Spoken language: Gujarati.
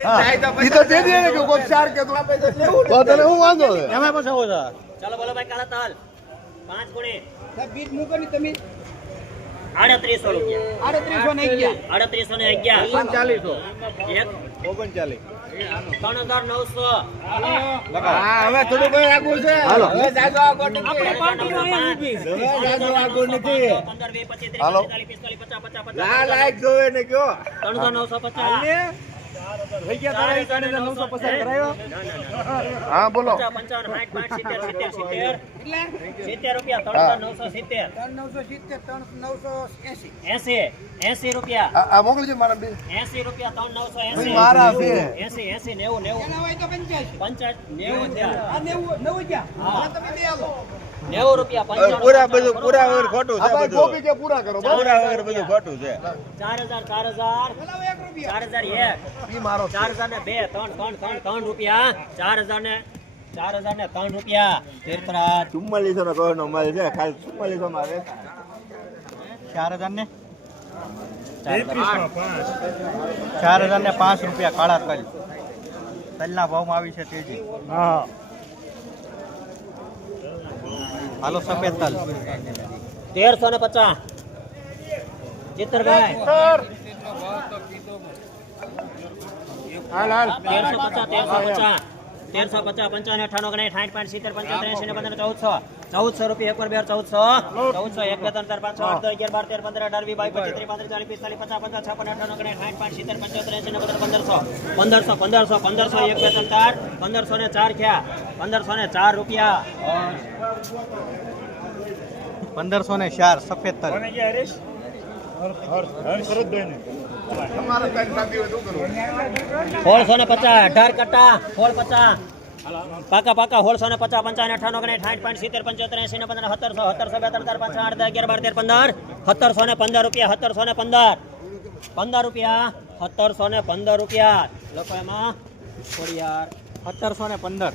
ઈ તો દે દે ને કે કોઈ ચાર કે તો તો તને હું વાંધો છે? એમાં હો જા ચાલો બોલો ભાઈ કાળા તાલ. પાંચ ગુણી. બીટ મૂકો ને તમે. આડત્રીસો રૂપિયા. આડત્રીસો ને અગિયાર. આડત્રીસો ને અગિયાર. ચાલીસો એક. ઓગણચાલીસ. ત્રણ હજાર નવસો. હવે થોડું કઈ આગળ છે. હાલો. હવે જાજો આગળ નથી. પંદર વીસ પચીસ ત્રીસ ચાલીસ પિસ્તાલીસ પચાસ પચાસ પચાસ લાઈક જોવે ને કયો? ત્રણ હજાર નવસો પચાસ. હા બોલો. મોકલજો મારા બિલ એસી રૂપિયા ત્રણ નવસો એસી. મારા એસી એસી નેવું નેવું. પંચાયત નેવું નેવું નવું હા. જ્યાં તમે બે આવો નેવું રૂપિયા પૂરા બધું પૂરા વગર ખોટું છે બધું. કોપી કે પૂરા કરો પૂરા વગર બધું ખોટું છે. ચાર હજાર ચાર હજાર. બોલાવો એક રૂપિયા. ચાર હજાર એક. મારો ચાર હજાર ને બે ત્રણ ત્રણ ત્રણ ત્રણ રૂપિયા. ચાર હજાર ને ચાર હજાર ને ત્રણ રૂપિયા. તીર્થરાજ ચુમ્માલીસો નો નો માલ છે ખાલી ચુમ્માલીસો માં આવે. ચાર હજાર ને? ચાર હજાર ને પાંચ રૂપિયા કાળા તલ. તલના ભાવમાં આવી છે તેજી. હા. હાલો સફેદ તલ તેરસો ને પચાસ. ચિત્રભાઈ હાલ હાલ તેરસો પચાસ તેરસો પચાસ. તેરસો પચાસ પંચાવન અઠાણું ગણાય સાઠ પાંચ સિત્તેર પંચોતેર એસી ને પંદર ચૌદસો. ચૌદસો રૂપિયા એક પર બે ચૌદસો. ચૌદસો એક બે ત્રણ ચાર પાંચ છ આઠ દસ અગિયાર બાર તેર પંદર અઢાર વી બાવીસ પચીસ ત્રીસ પાંત્રીસ ચાલીસ પિસ્તાલીસ પચાસ પચાસ છપ્પન અઠાણું ગણાય સાઠ પાંચ સિત્તેર પંચોતેર એસી ને પંદર પંદરસો. પંદરસો પંદરસો પંદરસો એક બે ત્રણ ચાર પંદરસો ને ચાર થયા પંદરસો ને ચાર રૂપિયા. પંદરસો ને ચાર સફેદ તલ. સોળસો ને પચાસ અઢાર કટ્ટા સોળ પચાસ. પાકા પાકા સોળસો ને પચાસ પંચાવન અઠાણું ગણે સાઠ પાંચ સિત્તેર પંચોતેર એસી ને પંદર સત્તરસો સત્તરસો બે ત્રણ ચાર પાંચ આઠ દસ અગિયાર બાર તેર પંદર. સત્તરસો ને પંદર રૂપિયા સત્તરસો ને પંદર. પંદર રૂપિયા સત્તરસો ને પંદર રૂપિયા. લોકો એમાં. થોડી યાર. સત્તરસો ને પંદર